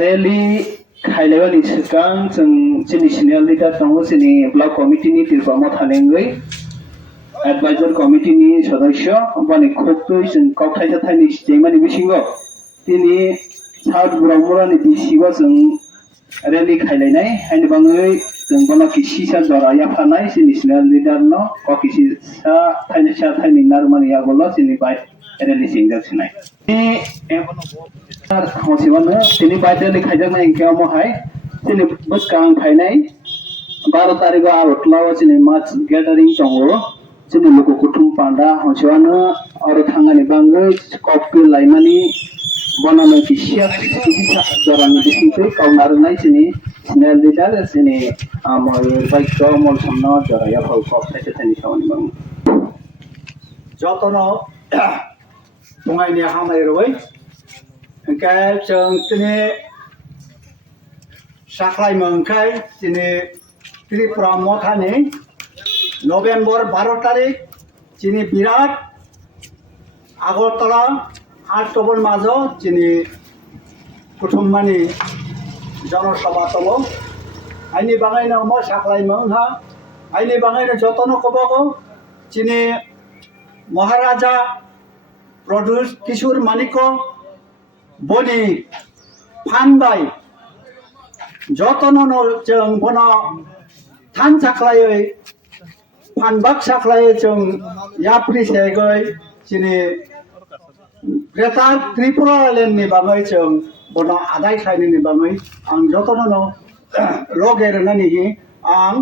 rally खायलायबानि सिगां जों जोंनि सिनियर लिडार दङ जोंनि ब्लक कमिटिनि तिरपामा थानांगै एडभाइजर कमिटिनि सदस्य बानि खोबखै जों कक्राझारनि स्टेमानि बिसिङाव दिनै साउथ बरमुरानि बिसिङाव जों rally खायलायनाय हायनोबाङै जों बनाखि सिसा जराया फानाय जोंनि सिनियर लिडार न कखिसि सा थाइनि नारमानि आगोलाव जोंनि बाय rally सिंगासिनाय हसेबानो दिनै बाय rally खायजानाय इंखायावहाय जोंनि बसकां फायनाय 12 तारिखआव आरतलाव जोंनि मास गेदारिं दङ जोंनि लुकुकुथुम पान्डा हसेबानो आरो थांनानै बाङै कपि लायमानि बनानो किसिया जरानि बिसिंखै कावनारनाय जोंनि सिनियर लिडार जोंनि आमल बाइक मल सामना जराया फाव साइथानि सावनि बां जतन बुंनायनि हामाय रबै ओंखाय जों दिनै साख्लाय मोनखाय दिनै त्रिपुरा मथानि नभेम्बर 12 तारिख दिनै बिराद आगरतला आटबल माजो दिनै कुटुम्बानि जनसभा दङ आइनि बाङायनो म साख्लाय मोनहा आइनि बाङायनो जतन कबागो दिनै महाराजा प्रदुस किशोर मानिको बनि फानबाय जतन जों बना थान साख्लायै फानबाक साख्लायै जों याप्रि सेगै दिनै ग्रेटार त्रिपुरा लेन्डनि बाङै जों बना आदाय खायनि बाङै आं जतन लगेरनानि आं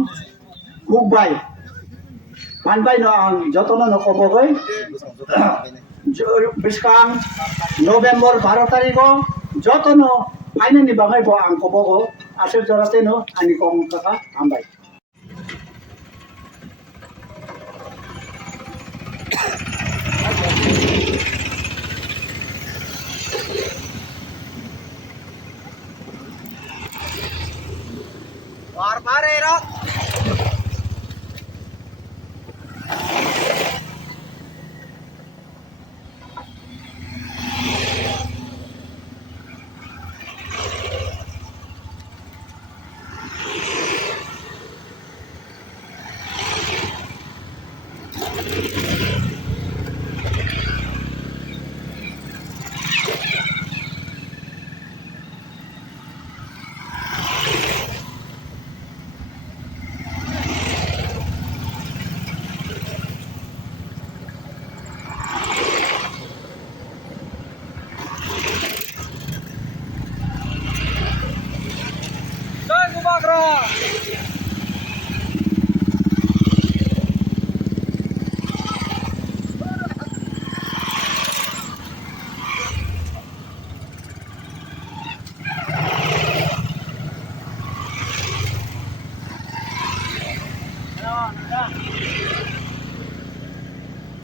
गुबाय फानबाय न आं जतन कबगै बिसकां नभेम्बर 12 तारिखआव जतन फाइनालनि बाङै बो आं कबगो आसे जराते न आंनि कम कथा हामबाय बार-बार